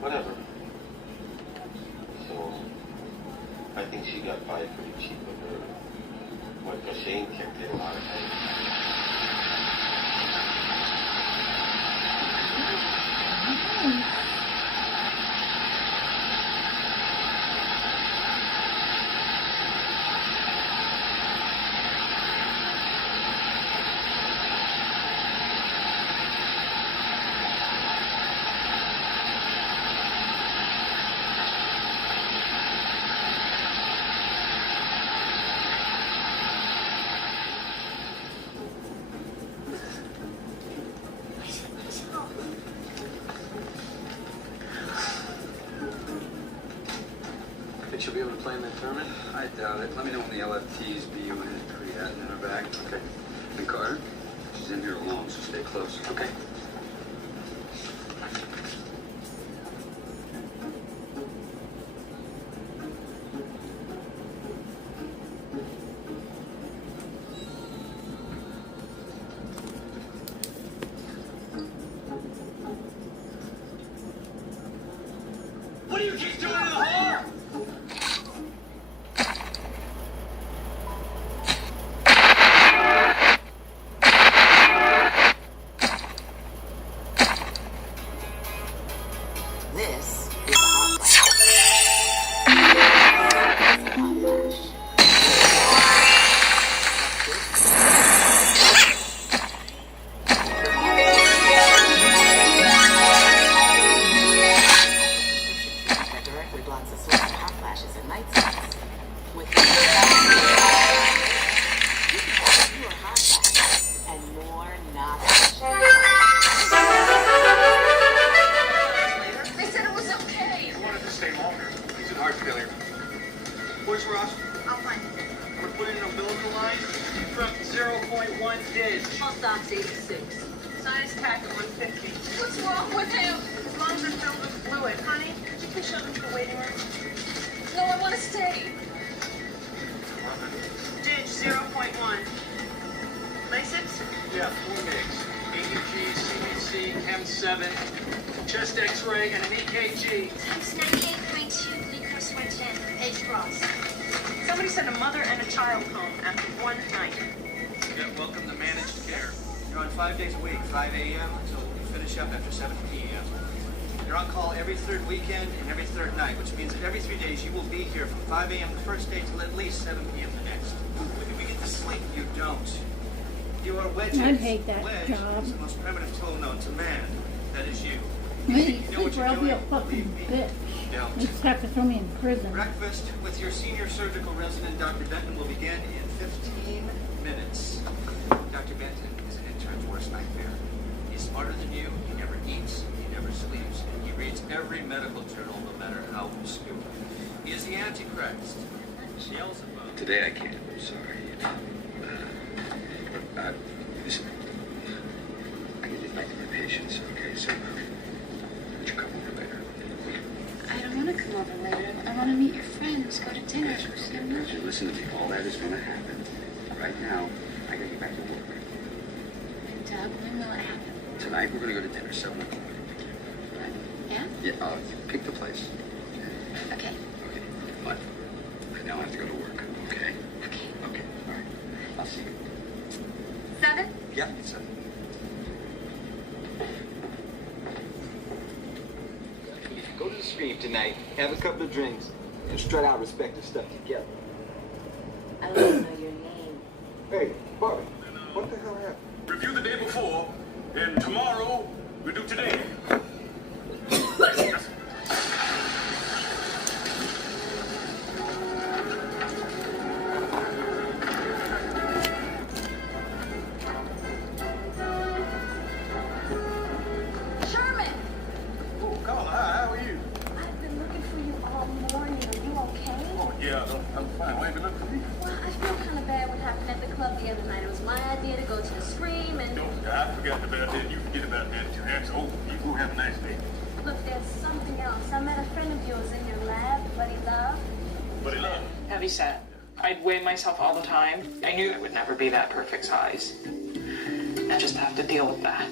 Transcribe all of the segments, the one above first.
Whatever. So, I think she got fired pretty cheap with her. What, because Shane kicked in a lot of things. Think she'll be able to play in that tournament? I doubt it. Let me know when the LFTs, BU, and creatinine are back. Okay. And Carter? She's in here alone, so stay close. Okay. What are you kids doing in the hall? This is a hot flash. That directly blocks the source of hot flashes and night sweats. With you can have fewer hot flashes and more not. They said it was okay. He wanted to stay longer. He's in heart failure. Where's Ross? I'll find it. I'm gonna put in an umbilical line from 0.1 dig. Pulse ox 86. Sinus tach at 150. What's wrong with him? His lungs are filled with fluid. Honey, could you please show them to the waiting room? No, I want to stay. Dig 0.1. Lasix? Yeah, 4 gigs. EEG, CBC, Chem 7, chest X-ray, and an EKG. Times 98.2 glucose 110. H. Ross. Somebody sent a mother and a child home after one night. Yeah, welcome to managed care. You're on 5 days a week, 5 a.m. until you finish up after 7 p.m. You're on call every third weekend and every third night, which means that every 3 days you will be here from 5 a.m. the first day till at least 7 p.m. the next. When we get to sleep, you don't. You are wedges. I'd hate that Wedge job. is the most primitive tool known to man. That is you. Maybe You know what sleep or you're I'll be a doing? fucking Believe me, bitch. you don't. They just have to throw me in prison. Breakfast with your senior surgical resident, Dr. Benton, will begin in 15 minutes. Dr. Benton is an intern's worst nightmare. He's smarter than you, he never eats, he never sleeps, and he reads every medical journal, no matter how obscure. He is the Antichrist. Beelzebub. Today I can't. I'm sorry. Listen. I can get back to my patients, okay? So, would you come over later? I don't want to come over later. I want to meet your friends, go to dinner. Gotcha. Listen to me. All that is going to happen. Right now, I got to get back to work. Doug, when will it happen? Tonight, we're going to go to dinner, 7 o'clock. Right? Yeah? Yeah, you pick the place. Okay. Okay. But I now have to go to work, okay? Okay. Okay. All right. I'll see you. 7? Yeah, it's 7. Go to the stream tonight, have a couple of drinks, and strut our respective stuff together. I don't even know your name. Hey, Bobby, what the hell happened? Review the day before, and tomorrow, we do today. baby, look for me. Well, I feel kind of bad what happened at the club the other night. It was my idea to go to the Scream and... Don't, I forgot about that. You forget about that too. That's over. You go have a nice day. Look, there's something else. I met a friend of yours in your lab, Buddy Love. Buddy Love. Heavy set. I'd weigh myself all the time. I knew I would never be that perfect size. I just have to deal with that.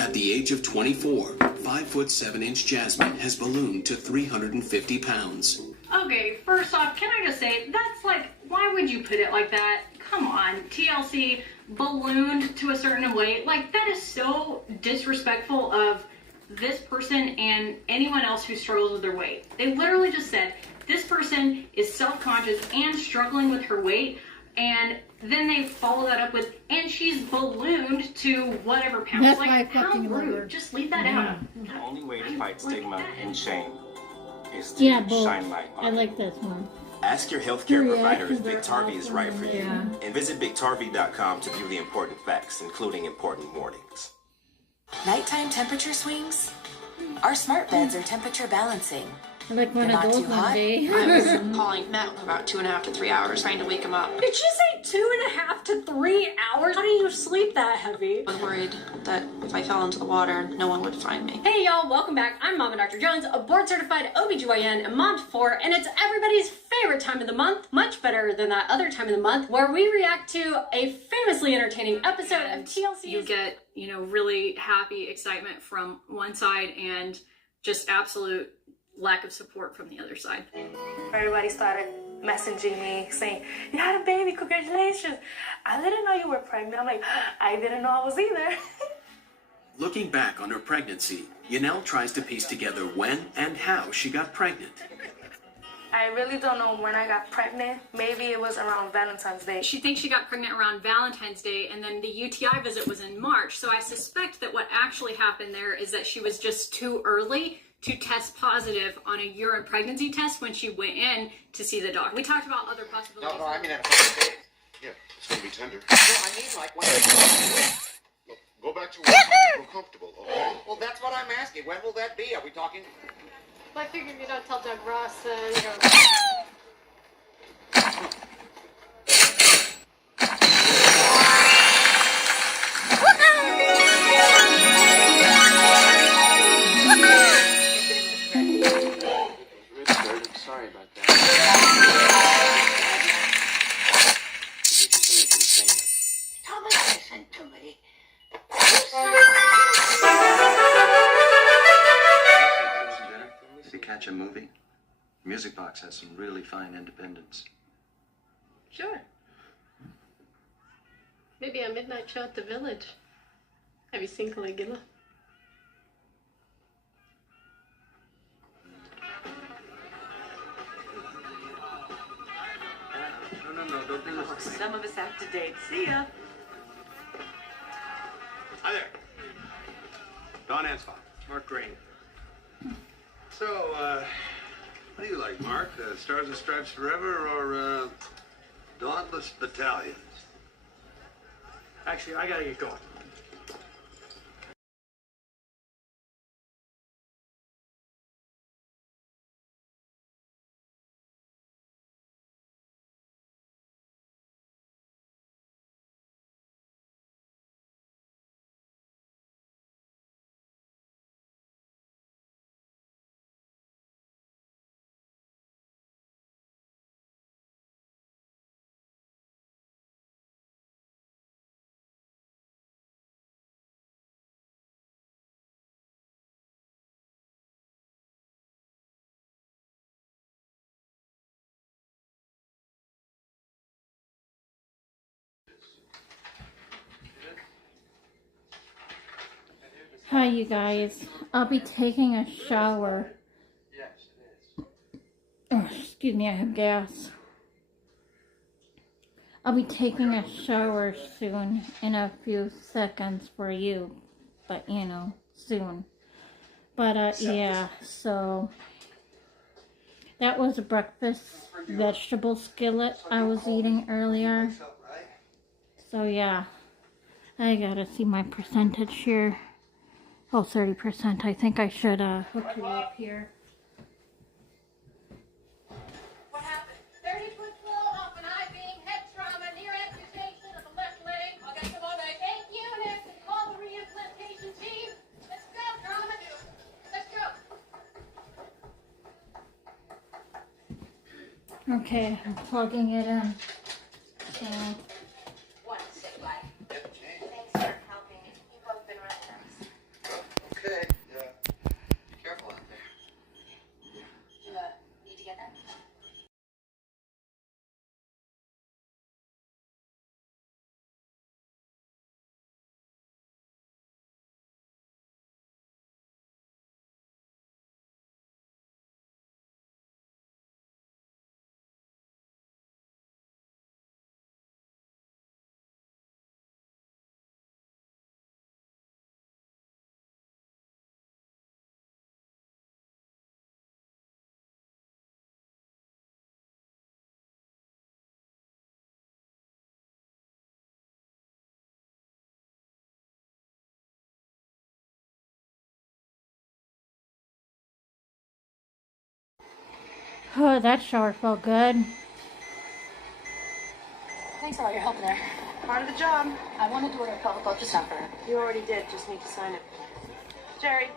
At the age of 24, 5'7" Jasmine has ballooned to 350 pounds. Okay, first off, can I just say, that's like, why would you put it like that? Come on, TLC ballooned to a certain weight. Like, that is so disrespectful of this person and anyone else who struggles with their weight. They literally just said, this person is self-conscious and struggling with her weight, and then they follow that up with, and she's ballooned to whatever pounds. That's like, why I how fucking love her. rude. Just leave that out. The only way to fight stigma and shame is to Yeah, both. shine light on I it. like this one. Ask your healthcare Your provider if reactions are Biktarvy is right for you. awesome, And visit Biktarvy.com to view the important facts, including important warnings. Nighttime temperature swings? Our smart beds are temperature balancing. I like one They're of not those too one hot. day. I was calling Matt for about 2.5 to 3 hours trying to wake him up. Did she say 2.5 to 3 hours? How do you sleep that heavy? I was worried that if I fell into the water, no one would find me. Hey y'all, welcome back. I'm Mama Dr. Jones, a board-certified OBGYN and mom to 4, and it's everybody's favorite time of the month, much better than that other time of the month, where we react to a famously entertaining episode of TLC. You get, really happy excitement from one side and just absolute lack of support from the other side. Everybody started messaging me saying, you had a baby, congratulations. I didn't know you were pregnant. I'm like, I didn't know I was either. Looking back on her pregnancy, Yanel tries to piece together when and how she got pregnant. I really don't know when I got pregnant. Maybe it was around Valentine's Day. She thinks she got pregnant around Valentine's Day, and then the UTI visit was in March. So I suspect that what actually happened there is that she was just too early to test positive on a urine pregnancy test when she went in to see the doctor. We talked about other possibilities. No, I mean at 100 days. Yeah, it's gonna be tender. No, I mean like when. Look, go back to work. Feel comfortable, okay? Well, that's what I'm asking. When will that be? Are we talking? Well, I figured you don't tell Doug Ross, Sorry about that. Thomas, listen to me. If you catch a movie, Music Box has some really fine independents. Sure. Maybe a midnight show at the Village. Have you seen Caligula? No, don't bring this. Some of us have to date. See ya. Hi there. Don Ansfeld. Mark Green. So, what do you like, Mark? Stars and Stripes Forever or Dauntless Battalions? Actually, I gotta get going. Hi, you guys. I'll be taking a shower. Oh, excuse me, I have gas. I'll be taking a shower soon, in a few seconds for you. But, soon. But, yeah, so that was a breakfast vegetable skillet I was eating earlier. So, yeah, I gotta see my percentage here. Oh, 30%. I think I should hook you up here. What happened? Okay, I'm plugging it in. So, Thanks for helping. You've both been really nice. Okay. Be careful out there. You need to get that? oh, that shower felt good. Thanks for all your help there. Part of the job. I wanted to order a public ultrasound for her. You already did. Just need to sign it. Jerry,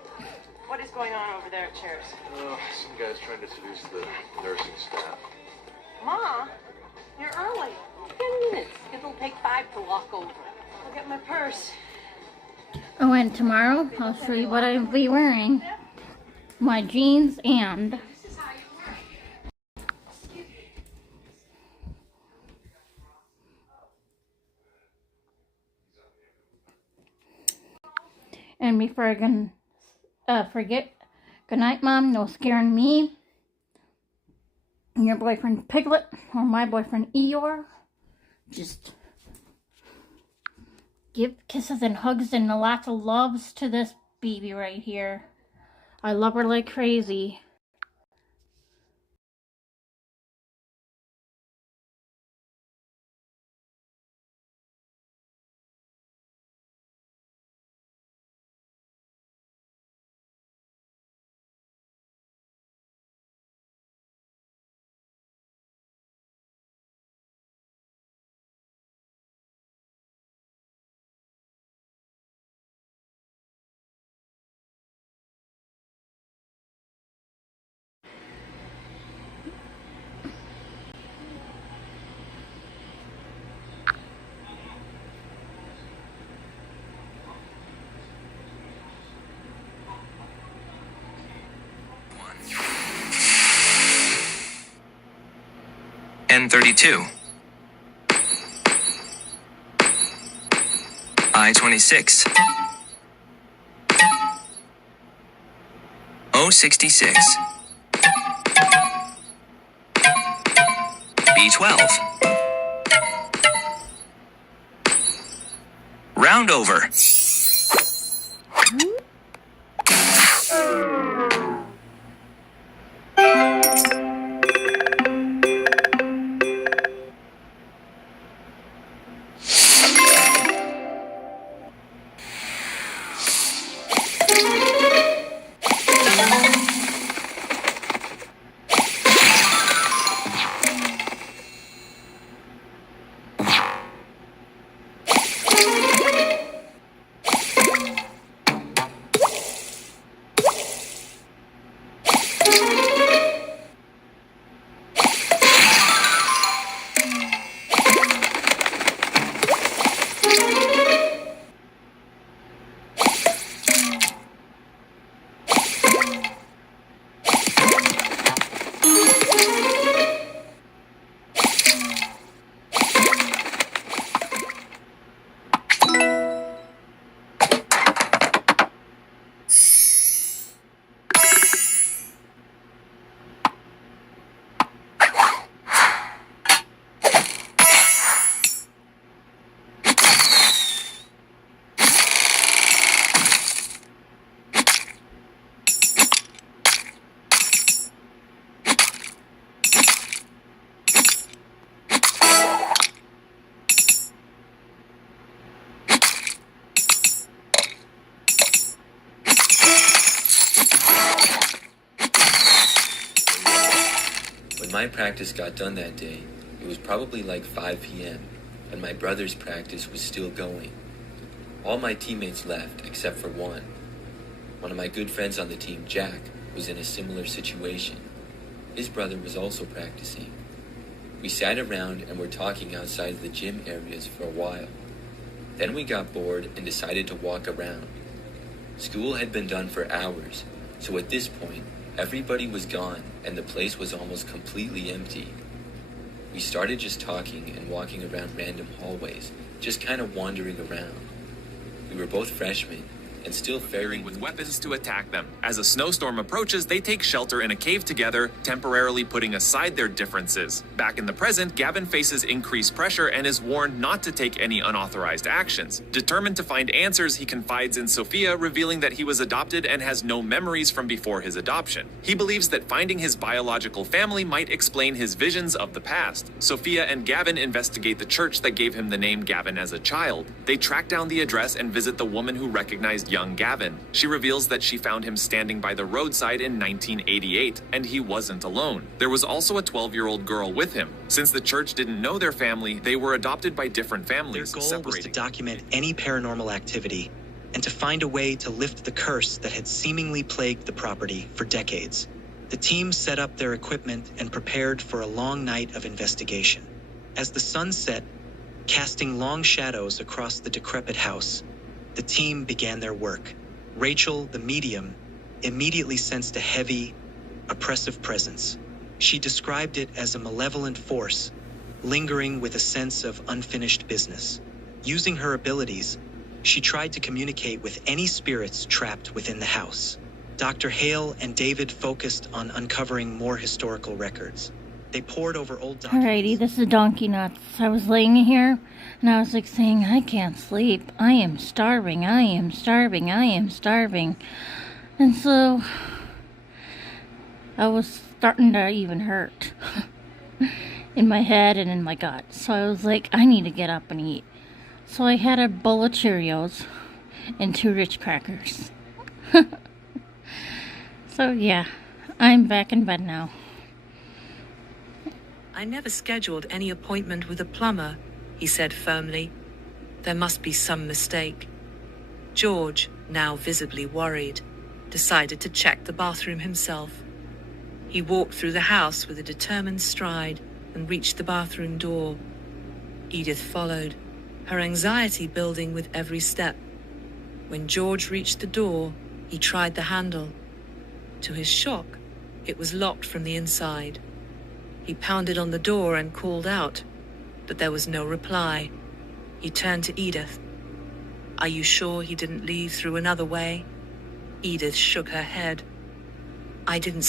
what is going on over there at Chairs? Oh, some guy's trying to seduce the nursing staff. Ma, you're early. 10 minutes. It'll take 5 to walk over. I'll get my purse. Oh, and tomorrow I'll show you what I'll be wearing. My jeans and before I can forget, good night, Mom. No scaring me. And your boyfriend Piglet or my boyfriend Eeyore. Just give kisses and hugs and lots of loves to this baby right here. I love her like crazy. N32, I-26, O66, B12, Roundover. My practice got done that day, it was probably like 5 p.m., and my brother's practice was still going. All my teammates left except for one. One of my good friends on the team, Jack, was in a similar situation. His brother was also practicing, We sat around and were talking outside the gym areas for a while. Then we got bored and decided to walk around. School had been done for hours, so at this point, everybody was gone and the place was almost completely empty. We started just talking and walking around random hallways, just kind of wandering around. We were both freshmen and still fairly with weapons to attack them. As a snowstorm approaches, they take shelter in a cave together, temporarily putting aside their differences. Back in the present, Gavin faces increased pressure and is warned not to take any unauthorized actions. Determined to find answers, he confides in Sophia, revealing that he was adopted and has no memories from before his adoption. He believes that finding his biological family might explain his visions of the past. Sophia and Gavin investigate the church that gave him the name Gavin as a child. They track down the address and visit the woman who recognized young Gavin. She reveals that she found him standing by the roadside in 1988, and he wasn't alone. There was also a 12-year-old girl with him. Since the church didn't know their family, they were adopted by different families. Their goal was to document any paranormal activity and to find a way to lift the curse that had seemingly plagued the property for decades. The team set up their equipment and prepared for a long night of investigation. As the sun set, casting long shadows across the decrepit house, the team began their work. Rachel, the medium, immediately sensed a heavy, oppressive presence. She described it as a malevolent force, lingering with a sense of unfinished business. Using her abilities, she tried to communicate with any spirits trapped within the house. Dr. Hale and David focused on uncovering more historical records. They pored over old documents. Alrighty, this is Donkey Nuts. I was laying here and I was like saying, I can't sleep. I am starving. I am starving. I am starving. And so I was starting to even hurt in my head and in my gut. So I was like, I need to get up and eat. So I had a bowl of Cheerios and 2 Ritz crackers. So yeah, I'm back in bed now. I never scheduled any appointment with a plumber, he said firmly. There must be some mistake. George, now visibly worried, decided to check the bathroom himself. He walked through the house with a determined stride and reached the bathroom door. Edith followed, her anxiety building with every step. When George reached the door, he tried the handle. To his shock, it was locked from the inside. He pounded on the door and called out, but there was no reply. He turned to Edith. Are you sure he didn't leave through another way? Edith shook her head. I didn't